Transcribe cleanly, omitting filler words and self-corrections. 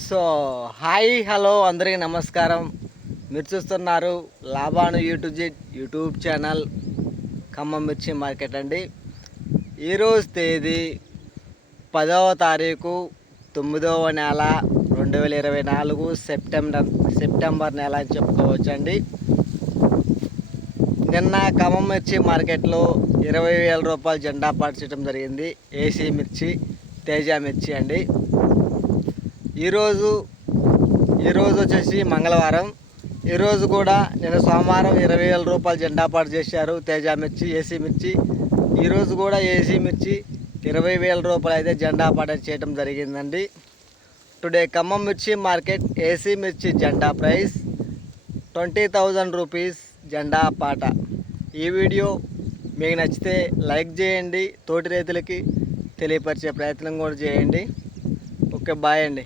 So hi hello అందరికీ నమస్కారం. మీరు చూస్తున్నారు లాభాను యూట్యూబ్ ఛానల్ ఖమ్మం మిర్చి మార్కెట్ అండి. ఈరోజు తేదీ 10వ తారీఖు 9వ నెల 2024 సెప్టెంబర్ నెల అని చెప్పుకోవచ్చండి. నిన్న ఖమ్మం మిర్చి మార్కెట్లో 20,000 రూపాయలు జెండా పాటించడం జరిగింది. ఏసీ మిర్చి, తేజ మిర్చి అండి. ఈరోజు వచ్చేసి మంగళవారం. ఈరోజు కూడా నేను సోమవారం 20,000 రూపాయలు జెండా పాటు చేశారు తేజ మిర్చి, ఏసీ మిర్చి. ఈరోజు కూడా ఏసీ మిర్చి 20,000 రూపాయలు అయితే జెండా పాట చేయడం జరిగిందండి. టుడే ఖమ్మం మిర్చి మార్కెట్ ఏసీ మిర్చి జెండా ప్రైస్ 20,000 రూపీస్ జెండా పాట. ఈ వీడియో మీకు నచ్చితే లైక్ చేయండి, తోటి రైతులకి తెలియపరిచే ప్రయత్నం కూడా చేయండి. ఓకే, బాయ్ అండి.